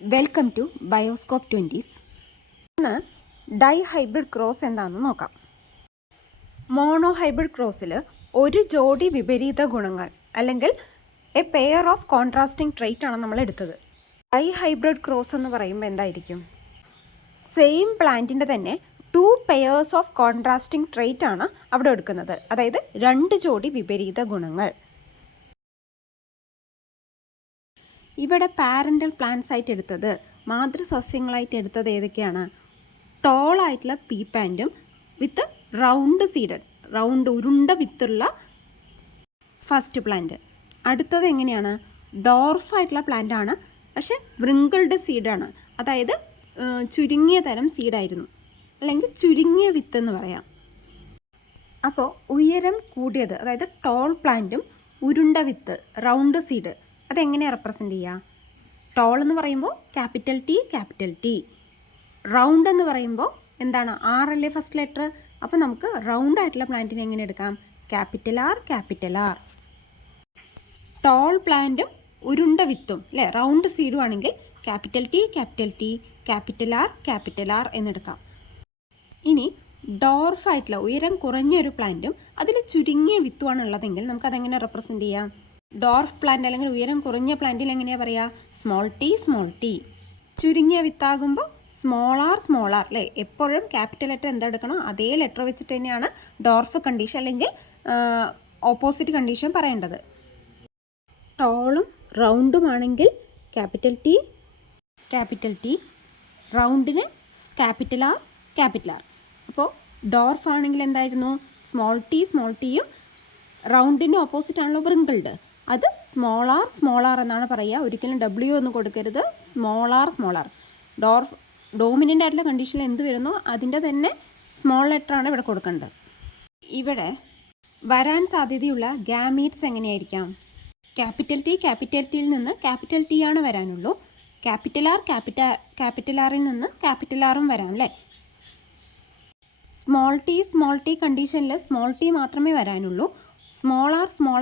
Welcome to bioscope 20s. ഇന്ന് dye hybrid cross എന്താണെന്ന് നോക്കാം. മോണോ ഹൈബ്രിഡ് ക്രോസിൽ ഒരു ജോഡി വിപരീത ഗുണങ്ങൾ അല്ലെങ്കിൽ A pair of contrasting trait ആണ് നമ്മൾ എടുത്തത്. ഡൈ ഹൈബ്രിഡ് ക്രോസ് എന്ന് പറയുമ്പോൾ എന്തായിരിക്കും? സെയിം പ്ലാന്റിൻ്റെ തന്നെ 2 പെയേഴ്സ് ഓഫ് കോൺട്രാസ്റ്റിംഗ് ട്രൈറ്റ് ആണ് അവിടെ എടുക്കുന്നത്. അതായത് 2 ജോഡി വിപരീത ഗുണങ്ങൾ. ഇവിടെ പാരൻ്റൽ പ്ലാന്റ്സ് ആയിട്ട് എടുത്തത്, മാതൃസസ്യങ്ങളായിട്ട് എടുത്തത് ഏതൊക്കെയാണ്? ടോൾ ആയിട്ടുള്ള പീ പാൻറ്റും വിത്ത് റൗണ്ട് സീഡഡ്, റൗണ്ട് ഉരുണ്ട വിത്തുള്ള ഫസ്റ്റ് പ്ലാന്റ്. അടുത്തത് എങ്ങനെയാണ്? ഡോർഫ് ആയിട്ടുള്ള പ്ലാന്റ് ആണ്, പക്ഷെ വ്രിങ്കിൾഡ് സീഡാണ്. അതായത് ചുരുങ്ങിയ തരം സീഡായിരുന്നു, അല്ലെങ്കിൽ ചുരുങ്ങിയ വിത്ത് എന്ന് പറയാം. അപ്പോൾ ഉയരം കൂടിയത്, അതായത് ടോൾ പ്ലാന്റും ഉരുണ്ട വിത്ത് റൗണ്ട് സീഡ്, അതെങ്ങനെയാണ് റെപ്രസെൻ്റ് ചെയ്യുക? ടോൾ എന്ന് പറയുമ്പോൾ ക്യാപിറ്റൽ ടി, റൗണ്ട് എന്ന് പറയുമ്പോൾ എന്താണ്? ആറല്ലേ ഫസ്റ്റ് ലെറ്റർ. അപ്പോൾ നമുക്ക് റൗണ്ട് ആയിട്ടുള്ള പ്ലാന്റിനെ എങ്ങനെ എടുക്കാം? Capital R. ടോൾ പ്ലാന്റും ഉരുണ്ട വിത്തും അല്ലേ, റൗണ്ട് സീഡും ആണെങ്കിൽ ക്യാപിറ്റൽ ടി, ക്യാപിറ്റൽ ആർ എന്നെടുക്കാം. ഇനി ഡോർഫ് ആയിട്ടുള്ള ഉയരം കുറഞ്ഞൊരു പ്ലാന്റും അതിൽ ചുരുങ്ങിയ വിത്തുമാണ് ഉള്ളതെങ്കിൽ നമുക്കതെങ്ങനെ റെപ്രസെൻ്റ് ചെയ്യാം? ഡോർഫ് പ്ലാന്റ് അല്ലെങ്കിൽ ഉയരം കുറഞ്ഞ പ്ലാന്റിൽ എങ്ങനെയാണ് പറയുക? Small T. ചുരുങ്ങിയ വിത്താകുമ്പോൾ സ്മോൾ ആർ അല്ലേ. എപ്പോഴും ക്യാപിറ്റൽ ലെറ്റർ എന്താ എടുക്കണോ അതേ ലെറ്റർ വെച്ചിട്ട് തന്നെയാണ് ഡോർഫ് കണ്ടീഷൻ അല്ലെങ്കിൽ ഓപ്പോസിറ്റ് കണ്ടീഷൻ പറയേണ്ടത്. ടോളും റൗണ്ടുമാണെങ്കിൽ ക്യാപിറ്റൽ ടി, റൗണ്ടിന് ക്യാപിറ്റൽ ആർ. അപ്പോൾ ഡോർഫ് ആണെങ്കിൽ എന്തായിരുന്നു? സ്മോൾ ടിയും റൗണ്ടിൻ്റെ ഓപ്പോസിറ്റ് ആണല്ലോ വ്രിങ്കിൾഡ്, അത് സ്മോൾ ആർ എന്നാണ് പറയുക. ഒരിക്കലും ഡബ്ല്യു ഒന്നും കൊടുക്കരുത്. Small R. ഡോർഫ് ഡോമിനൻ്റ് ആയിട്ടുള്ള കണ്ടീഷനിൽ എന്ത് വരുന്നോ അതിൻ്റെ തന്നെ സ്മോൾ ലെറ്ററാണ് ഇവിടെ കൊടുക്കേണ്ടത്. ഇവിടെ വരാൻ സാധ്യതയുള്ള ഗാമീറ്റ്സ് എങ്ങനെയായിരിക്കാം? ക്യാപിറ്റൽ ടിയിൽ നിന്ന് ക്യാപിറ്റൽ ടി ആണ് വരാനുള്ളൂ. ക്യാപിറ്റൽ ആറിൽ നിന്ന് ക്യാപിറ്റൽ ആറും വരാം അല്ലേ. സ്മോൾ ടി കണ്ടീഷനിൽ സ്മോൾ ടി മാത്രമേ വരാനുള്ളൂ. സ്മോൾ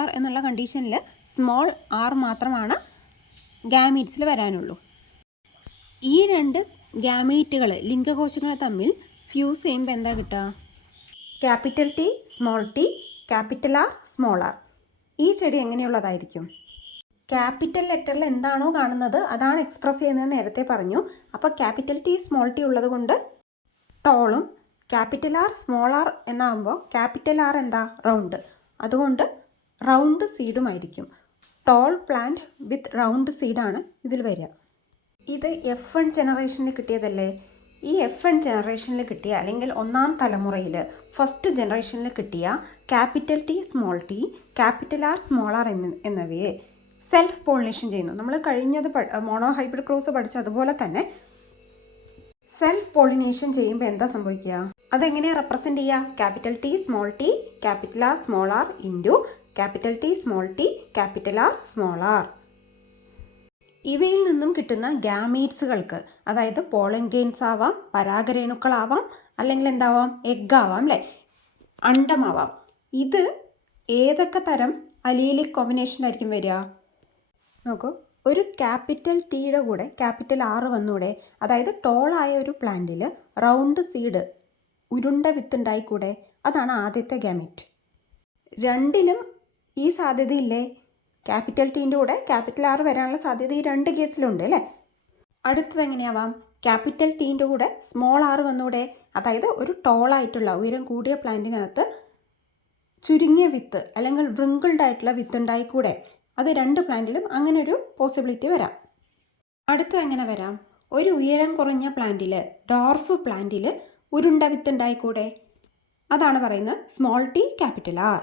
ആർ എന്നുള്ള കണ്ടീഷനിൽ സ്മോൾ ആർ മാത്രമാണ് ഗാമീറ്റ്സിൽ വരാനുള്ളൂ. ഈ രണ്ട് ഗാമീറ്റുകൾ, ലിംഗകോശങ്ങൾ തമ്മിൽ ഫ്യൂസ് ചെയ്യുമ്പോൾ എന്താ കിട്ടുക? Capital T, capital R, small R. ഈ ചെടി എങ്ങനെയുള്ളതായിരിക്കും? ക്യാപിറ്റൽ ലെറ്ററിൽ എന്താണോ കാണുന്നത് അതാണ് എക്സ്പ്രസ് ചെയ്യുന്നത് നേരത്തെ പറഞ്ഞു. അപ്പോൾ ക്യാപിറ്റൽ ടി, സ്മോൾ ടി ഉള്ളത് കൊണ്ട് ടോളും ക്യാപിറ്റൽ ആർ, സ്മോൾ ആർ എന്നാകുമ്പോൾ ക്യാപിറ്റൽ ആർ എന്താ? റൗണ്ട്. അതുകൊണ്ട് റൗണ്ട് സീഡുമായിരിക്കും. ടോൾ പ്ലാന്റ് വിത്ത് റൗണ്ട് സീഡാണ് ഇതിൽ വരിക. ഇത് F1 ജനറേഷനിൽ കിട്ടിയതല്ലേ. ഈ F1 ജനറേഷനിൽ കിട്ടിയ അല്ലെങ്കിൽ ഒന്നാം തലമുറയിൽ ഫസ്റ്റ് ജനറേഷനിൽ കിട്ടിയ capital T, capital R, small R എന്നിവയെ സെൽഫ് പോളിനേഷൻ ചെയ്യുന്നു. നമ്മൾ കഴിഞ്ഞത് മോണോ ഹൈബ്രിഡ് ക്രോസ് പഠിച്ച അതുപോലെ തന്നെ സെൽഫ് പോളിനേഷൻ ചെയ്യുമ്പോൾ എന്താ സംഭവിക്കുക? അതെങ്ങനെയാണ് റെപ്രസെൻ്റ് ചെയ്യുക? Capital T, capital R, small R into capital T, capital R, small R. ഇവയിൽ നിന്നും കിട്ടുന്ന ഗാമീറ്റ്സുകൾക്ക്, അതായത് പോളൻ ഗെയിൻസ് ആവാം, പരാഗരേണുക്കളാവാം, അല്ലെങ്കിൽ എന്താവാം? എഗ് ആവാം അല്ലേ, അണ്ടമാവാം. ഇത് ഏതൊക്കെ തരം അലീലിക് കോമ്പിനേഷനായിരിക്കും വരിക? നോക്കൂ, ഒരു ക്യാപിറ്റൽ ടിയുടെ കൂടെ ക്യാപിറ്റൽ ആർ വന്നൂടെ? അതായത് ടോളായ ഒരു പ്ലാന്റിൽ റൗണ്ട് സീഡ്, ഉരുണ്ട വിത്തുണ്ടായിക്കൂടെ? അതാണ് ആദ്യത്തെ ഗാമീറ്റ്. രണ്ടിലും ഈ സാധ്യതയില്ലേ? ക്യാപിറ്റൽ ടീൻ്റെ കൂടെ ക്യാപിറ്റൽ ആർ വരാനുള്ള സാധ്യത ഈ രണ്ട് കേസിലുണ്ട് അല്ലേ. അടുത്തത് എങ്ങനെയാവാം? ക്യാപിറ്റൽ ടീൻ്റെ കൂടെ സ്മോൾ ആർ വന്നൂടെ? അതായത് ഒരു ടോളായിട്ടുള്ള ഉയരം കൂടിയ പ്ലാന്റിനകത്ത് ചുരുങ്ങിയ വിത്ത് അല്ലെങ്കിൽ വ്രിങ്കിൾഡ് ആയിട്ടുള്ള വിത്ത് ഉണ്ടായിക്കൂടെ? അത് രണ്ട് പ്ലാന്റിലും അങ്ങനെ ഒരു പോസിബിലിറ്റി വരാം. അടുത്തത് എങ്ങനെ വരാം? ഒരു ഉയരം കുറഞ്ഞ പ്ലാന്റിൽ, ഡോർഫ് പ്ലാന്റിൽ ഉരുണ്ട വിത്ത് ഉണ്ടായിക്കൂടെ? അതാണ് പറയുന്നത് സ്മോൾ ടി, ക്യാപിറ്റൽ ആർ.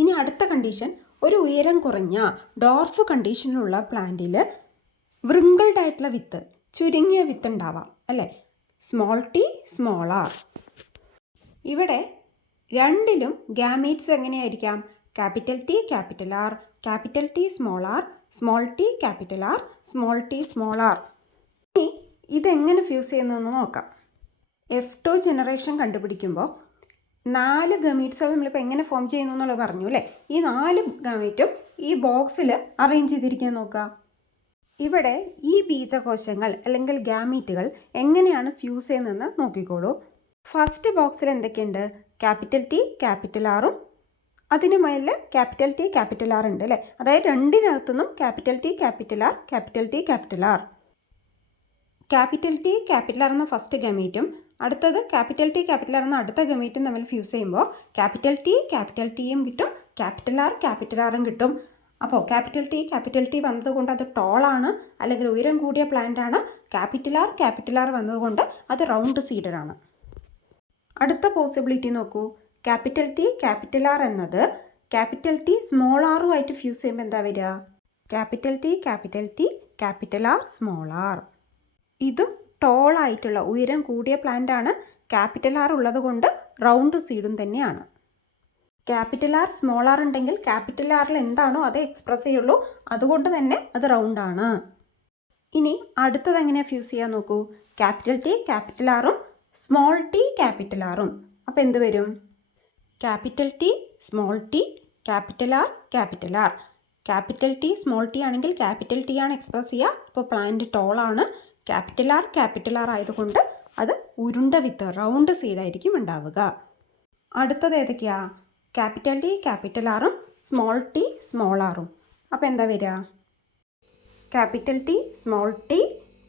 ഇനി അടുത്ത കണ്ടീഷൻ, ഒരു ഉയരം കുറഞ്ഞ ഡോർഫ് കണ്ടീഷനിലുള്ള പ്ലാന്റിൽ വ്രിങ്കിൾഡ് ആയിട്ടുള്ള വിത്ത്, ചുരുങ്ങിയ വിത്ത് ഉണ്ടാവാം അല്ലേ. Small T, small R. ഇവിടെ രണ്ടിലും ഗാമീറ്റ്സ് എങ്ങനെയായിരിക്കാം? Capital T, capital R, capital T, small R, small T, capital R, small T, small R. ഇനി ഇതെങ്ങനെ ഫ്യൂസ് ചെയ്യുന്നതെന്ന് നോക്കാം. F2 ജനറേഷൻ കണ്ടുപിടിക്കുമ്പോൾ 4 ഗമീറ്റ്സുകൾ നമ്മളിപ്പോൾ എങ്ങനെ ഫോം ചെയ്യുന്നു എന്നുള്ളത് പറഞ്ഞു അല്ലേ. ഈ 4 ഗമീറ്റും ഈ ബോക്സിൽ അറേഞ്ച് ചെയ്തിരിക്കാൻ നോക്കുക. ഇവിടെ ഈ ബീജകോശങ്ങൾ അല്ലെങ്കിൽ ഗാമീറ്റുകൾ എങ്ങനെയാണ് ഫ്യൂസ് ചെയ്യുന്നതെന്ന് നോക്കിക്കോളൂ. ഫസ്റ്റ് ബോക്സിൽ എന്തൊക്കെയുണ്ട്? ക്യാപിറ്റൽ ടി ക്യാപിറ്റൽ ആറും അതിന് മേലിൽ ക്യാപിറ്റൽ ടി ക്യാപിറ്റൽ ആർ ഉണ്ട് അല്ലേ? അതായത് രണ്ടിനകത്തുനിന്നും capital T capital R capital T capital R. Capital T capital R എന്ന ഫസ്റ്റ് ഗമീറ്റും അടുത്തത് ക്യാപിറ്റൽ ടി ക്യാപിറ്റൽ ആർ എന്ന അടുത്ത ഗമീറ്റും തമ്മിൽ ഫ്യൂസ് ചെയ്യുമ്പോൾ ക്യാപിറ്റൽ ടിയും കിട്ടും, ക്യാപിറ്റൽ ആറും കിട്ടും. അപ്പോൾ ക്യാപിറ്റൽ ടി വന്നതുകൊണ്ട് അത് ടോളാണ് അല്ലെങ്കിൽ ഉയരം കൂടിയ പ്ലാന്റ് ആണ്. ക്യാപിറ്റൽ ആർ വന്നതുകൊണ്ട് അത് റൗണ്ട് സീഡഡ് ആണ്. അടുത്ത പോസിബിലിറ്റി നോക്കൂ. ക്യാപിറ്റൽ ആർ എന്നത് ക്യാപിറ്റൽ ടി സ്മോൾ ആറുമായിട്ട് ഫ്യൂസ് ചെയ്യുമ്പോൾ എന്താ വരിക? Capital R small R. ഇതും ടോളായിട്ടുള്ള ഉയരം കൂടിയ പ്ലാന്റ് ആണ്. ക്യാപിറ്റൽ ആർ ഉള്ളത് കൊണ്ട് റൗണ്ട് സീഡും തന്നെയാണ്. ക്യാപിറ്റൽ ആർ സ്മോൾ ആർ ഉണ്ടെങ്കിൽ ക്യാപിറ്റൽ ആറിൽ എന്താണോ അത് എക്സ്പ്രസ് ചെയ്യുള്ളൂ, അതുകൊണ്ട് തന്നെ അത് റൗണ്ടാണ്. ഇനി അടുത്തത് എങ്ങനെയാണ് ഫ്യൂസ് ചെയ്യാൻ നോക്കൂ. ക്യാപിറ്റൽ ടി ക്യാപിറ്റൽ ആറും സ്മോൾ ടി ക്യാപിറ്റൽ ആറും. അപ്പോൾ എന്ത് വരും? Capital T small T capital R capital R. Capital T small T ആണെങ്കിൽ ക്യാപിറ്റൽ ടി ആണ് എക്സ്പ്രസ് ചെയ്യുക. ഇപ്പോൾ പ്ലാന്റ് ടോളാണ്. ക്യാപിറ്റൽ ആർ ആയതുകൊണ്ട് അത് ഉരുണ്ട വിത്ത് റൗണ്ട് സീഡായിരിക്കും ഉണ്ടാവുക. അടുത്തത് ഏതൊക്കെയാ? ക്യാപിറ്റൽ ടി ക്യാപിറ്റൽ ആറും സ്മോൾ ടി സ്മോൾ ആറും. അപ്പോൾ എന്താ വരിക? Capital T small T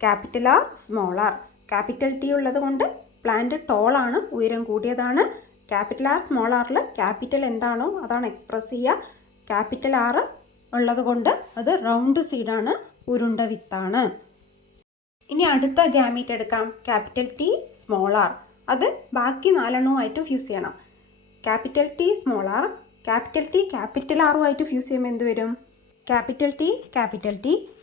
capital R small R. Capital T ഉള്ളത് കൊണ്ട് പ്ലാന്റ് ടോളാണ്, ഉയരം കൂടിയതാണ്. ക്യാപിറ്റൽ ആർ സ്മോൾ ആറിൽ ക്യാപിറ്റൽ എന്താണോ അതാണ് എക്സ്പ്രസ് ചെയ്യുക. ക്യാപിറ്റൽ ആർ ഉള്ളത് കൊണ്ട് അത് റൗണ്ട് സീഡാണ്, ഉരുണ്ട വിത്താണ്. ഇനി അടുത്ത ഗാമീറ്റ് എടുക്കാം. Capital T small R. അത് ബാക്കി 4 എണ്ണവുമായിട്ട് ഫ്യൂസ് ചെയ്യണം. Capital T small R capital ആറുമായിട്ട് ഫ്യൂസ് ചെയ്യുമ്പോൾ എന്ത് വരും? Capital T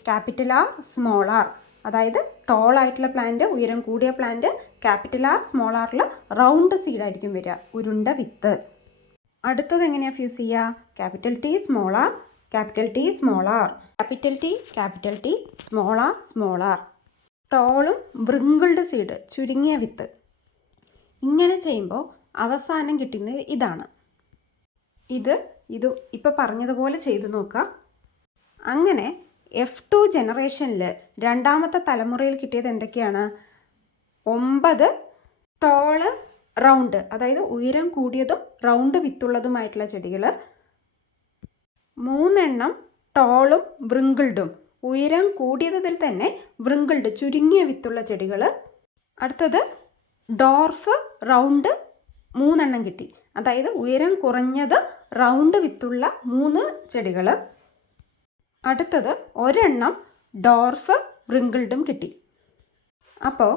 capital R small R. അതായത് ടോൾ ആയിട്ടുള്ള പ്ലാന്റ്, ഉയരം കൂടിയ പ്ലാന്റ്, ക്യാപിറ്റൽ ആർ സ്മോൾ ആറിൽ റൗണ്ട് സീഡായിരിക്കും വരിക, ഉരുണ്ട വിത്ത്. അടുത്തത് എങ്ങനെയാണ് ഫ്യൂസ് ചെയ്യുക? Capital T small R capital T small R. ടോളും വ്രിങ്കിൾഡ് സീഡ്, ചുരുങ്ങിയ വിത്ത്. ഇങ്ങനെ ചെയ്യുമ്പോൾ അവസാനം കിട്ടുന്നത് ഇതാണ്. ഇത് ഇപ്പോൾ പറഞ്ഞതുപോലെ ചെയ്തു നോക്കുക. അങ്ങനെ F2 ജനറേഷനിൽ രണ്ടാമത്തെ തലമുറയിൽ കിട്ടിയത് എന്തൊക്കെയാണ്? 9 ടോള് റൗണ്ട്, അതായത് ഉയരം കൂടിയതും റൗണ്ട് വിത്തുള്ളതുമായിട്ടുള്ള ചെടികൾ, 3 എണ്ണം ടോളും വ്രിങ്കിൾഡും, ഉയരം കൂടിയതിൽ തന്നെ വ്രിങ്കിൾഡ് ചുരുങ്ങിയ വിത്തുള്ള ചെടികൾ. അടുത്തത് ഡോർഫ് റൗണ്ട് 3 എണ്ണം കിട്ടി, അതായത് ഉയരം കുറഞ്ഞത് റൗണ്ട് വിത്തുള്ള 3 ചെടികൾ. അടുത്തത് 1 എണ്ണം ഡോർഫ് വ്രിങ്കിൾഡും കിട്ടി. അപ്പോൾ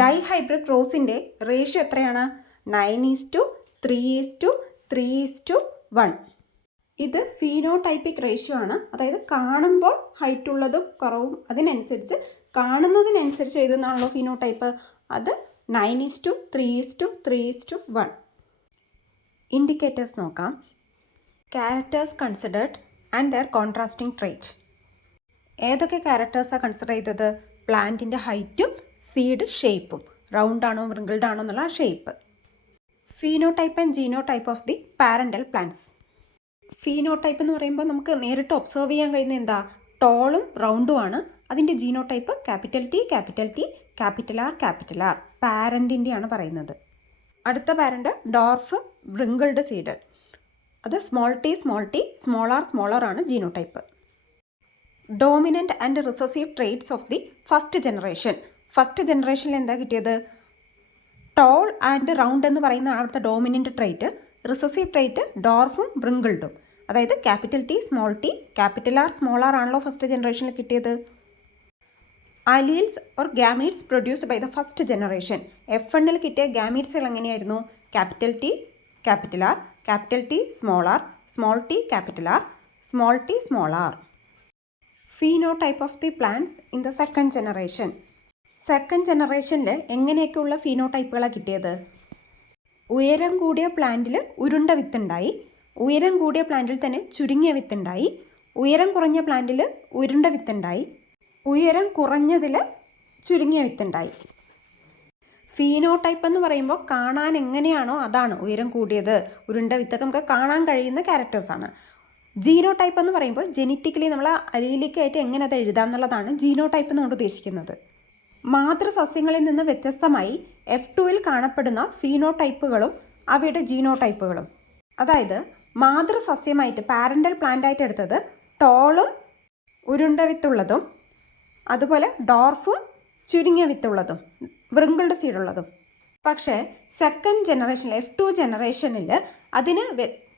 ഡൈഹൈബ്രിഡ് റോസിൻ്റെ റേഷ്യോ എത്രയാണ്? 9:3:3:1. ഇത് ഫീനോടൈപ്പിക് റേഷ്യോ ആണ്. അതായത് കാണുമ്പോൾ ഹൈറ്റ് ഉള്ളതും കുറവും അതിനനുസരിച്ച് കാണുന്നതിനനുസരിച്ച് എഴുതുന്നതാണല്ലോ ഫീനോടൈപ്പ്. അത് 9:3:3:1. ഇൻഡിക്കേറ്റേഴ്സ് നോക്കാം. Characters considered and their contrasting trait. ഏതൊക്കെ ക്യാരക്ടേഴ്സാണ് കൺസിഡർ ചെയ്തത്? പ്ലാന്റിൻ്റെ ഹൈറ്റും സീഡ് ഷേപ്പും, റൗണ്ട് ആണോ വ്രിങ്കിൾഡ് ആണോ എന്നുള്ള shape. Phenotype and genotype of the parental plants. Phenotype എന്ന് പറയുമ്പോൾ നമുക്ക് നേരിട്ട് ഒബ്സർവ് ചെയ്യാൻ കഴിയുന്ന എന്താ? ടോളും റൗണ്ടും ആണ്. അതിൻ്റെ genotype capital T capital R പാരൻറ്റിൻ്റെയാണ് പറയുന്നത്. അടുത്ത പാരൻ്റ് ഡോർഫ് വ്രിങ്കിൾഡ് സീഡഡ്. അത് സ്മോൾ ടി സ്മോൾ ആർ ആണ് genotype. Dominant and recessive traits of the first ജനറേഷനിൽ എന്താ കിട്ടിയത്? ടോൾ ആൻഡ് റൗണ്ട് എന്ന് പറയുന്ന അവിടുത്തെ ഡോമിനൻ്റ് ട്രേറ്റ്. റിസസീവ് ട്രേറ്റ് ഡോർഫും വ്രിങ്കിൾഡും. അതായത് capital T capital R small R ആണല്ലോ ഫസ്റ്റ് ജനറേഷനിൽ കിട്ടിയത്. Alleles or gametes produced by the first generation. F1 കിട്ടിയ ഗാമീറ്റ്സുകൾ എങ്ങനെയായിരുന്നു? Capital T capital T small T capital R small R. Phenotype of the plants in the second ജനറേഷനിൽ എങ്ങനെയൊക്കെയുള്ള ഫീനോടൈപ്പുകളാണ് കിട്ടിയത്? ഉയരം കൂടിയ പ്ലാന്റിൽ ഉരുണ്ട വിത്തുണ്ടായി, ഉയരം കൂടിയ പ്ലാന്റിൽ തന്നെ ചുരുങ്ങിയ വിത്തുണ്ടായി, ഉയരം കുറഞ്ഞ പ്ലാന്റിൽ ഉരുണ്ട വിത്തുണ്ടായി, ഉയരം കുറഞ്ഞതിൽ ചുരുങ്ങിയ വിത്തുണ്ടായി. ഫീനോടൈപ്പ് എന്ന് പറയുമ്പോൾ കാണാൻ എങ്ങനെയാണോ അതാണ്. ഉയരം കൂടിയത്, ഉരുണ്ട വിത്തൊക്കെ നമുക്ക് കാണാൻ കഴിയുന്ന ക്യാരക്ടേഴ്സാണ്. ജീനോ ടൈപ്പ് എന്ന് പറയുമ്പോൾ ജെനറ്റിക്കലി നമ്മൾ അലീലിക്കായിട്ട് എങ്ങനെ അത് എഴുതാം എന്നുള്ളതാണ് ജീനോ ടൈപ്പ് എന്നുകൊണ്ട് ഉദ്ദേശിക്കുന്നത്. മാതൃസസ്യങ്ങളിൽ നിന്ന് വ്യത്യസ്തമായി F2-ൽ കാണപ്പെടുന്ന ഫീനോടൈപ്പുകളും അവയുടെ ജീനോടൈപ്പുകളും. അതായത് മാതൃസസ്യമായിട്ട് പാരൻ്റൽ പ്ലാന്റായിട്ട് എടുത്തത് ടോളും ഉരുണ്ട വിത്തുള്ളതും, അതുപോലെ ഡോർഫും ചുരുങ്ങിയ വിത്തുള്ളതും, വ്രിങ്കിൾഡ് സീഡുള്ളതും. പക്ഷേ സെക്കൻഡ് ജനറേഷനിൽ F2 ജനറേഷനിൽ അതിന്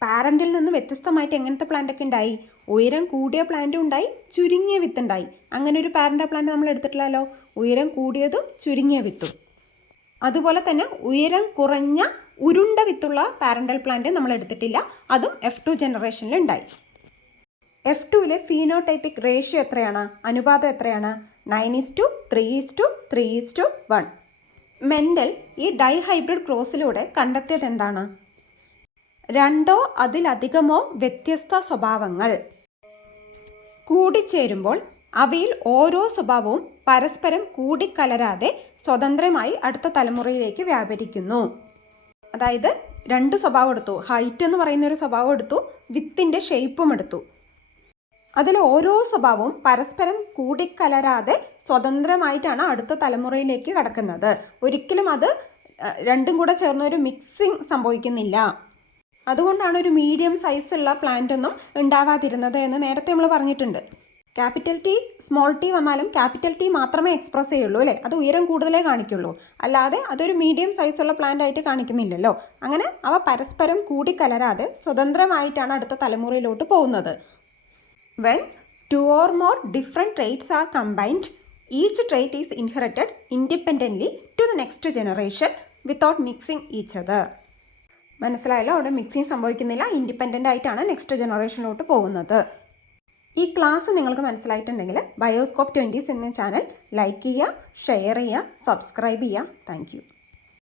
പാരൻ്റിൽ നിന്ന് വ്യത്യസ്തമായിട്ട് എങ്ങനത്തെ പ്ലാന്റൊക്കെ ഉണ്ടായി? ഉയരം കൂടിയ പ്ലാന്റും ഉണ്ടായി, ചുരുങ്ങിയ വിത്തുണ്ടായി. അങ്ങനെ ഒരു പാരൻ്റൽ പ്ലാന്റ് നമ്മൾ എടുത്തിട്ടില്ലല്ലോ. ഉയരം കൂടിയതും ചുരുങ്ങിയ വിത്തും. അതുപോലെ തന്നെ ഉയരം കുറഞ്ഞ ഉരുണ്ട വിത്തുള്ള പാരൻ്റൽ പ്ലാന്റ് നമ്മൾ എടുത്തിട്ടില്ല. അതും F2 ജനറേഷനിൽ ഉണ്ടായി. F2-ലെ ഫീനോടൈപ്പിക് റേഷ്യോ എത്രയാണ്? അനുപാതം എത്രയാണ്? 9:3:3:1. മെൻഡൽ ഈ ഡൈഹൈബ്രിഡ് ക്രോസിലൂടെ കണ്ടെത്തിയത് എന്താണ്? 2 അതിലധികമോ വ്യത്യസ്ത സ്വഭാവങ്ങൾ കൂടിച്ചേരുമ്പോൾ അവയിൽ ഓരോ സ്വഭാവവും പരസ്പരം കൂടിക്കലരാതെ സ്വതന്ത്രമായി അടുത്ത തലമുറയിലേക്ക് വ്യാപരിക്കുന്നു. അതായത് 2 സ്വഭാവം എടുത്തു. ഹൈറ്റ് എന്ന് പറയുന്ന ഒരു സ്വഭാവം എടുത്തു, വിത്തിൻ്റെ ഷേപ്പും എടുത്തു. അതിൽ ഓരോ സ്വഭാവവും പരസ്പരം കൂടിക്കലരാതെ സ്വതന്ത്രമായിട്ടാണ് അടുത്ത തലമുറയിലേക്ക് കടക്കുന്നത്. ഒരിക്കലും അത് രണ്ടും കൂടെ ചേർന്നൊരു മിക്സിങ് സംഭവിക്കുന്നില്ല. അതുകൊണ്ടാണ് ഒരു മീഡിയം സൈസുള്ള പ്ലാന്റ് ഒന്നും ഉണ്ടാവാതിരുന്നത് എന്ന് നേരത്തെ നമ്മൾ പറഞ്ഞിട്ടുണ്ട്. ക്യാപിറ്റൽ ടി സ്മോൾ ടി വന്നാലും ക്യാപിറ്റൽ ടി മാത്രമേ എക്സ്പ്രസ് ചെയ്യുള്ളൂ അല്ലേ? അത് ഉയരം കൂടുതലേ കാണിക്കുള്ളൂ, അല്ലാതെ അതൊരു മീഡിയം സൈസുള്ള പ്ലാന്റ് ആയിട്ട് കാണിക്കുന്നില്ലല്ലോ. അങ്ങനെ അവ പരസ്പരം കൂടിക്കലരാതെ സ്വതന്ത്രമായിട്ടാണ് അടുത്ത തലമുറയിലോട്ട് പോകുന്നത്. When 2 or more different traits are combined, each trait is inherited independently to the next generation without mixing each other. മനസ്സിലായല്ലോ? അവിടെ മിക്സിങ് സംഭവിക്കുന്നില്ല, ഇൻഡിപെൻഡൻ്റ് ആയിട്ടാണ് നെക്സ്റ്റ് ജനറേഷനിലോട്ട് പോകുന്നത്. ഈ ക്ലാസ് നിങ്ങൾക്ക് മനസ്സിലായിട്ടുണ്ടെങ്കിൽ ബയോസ്കോപ്പ് 20s എന്ന ചാനൽ ലൈക്ക് ചെയ്യുക, ഷെയർ ചെയ്യുക, സബ്സ്ക്രൈബ് ചെയ്യുക. Thank you.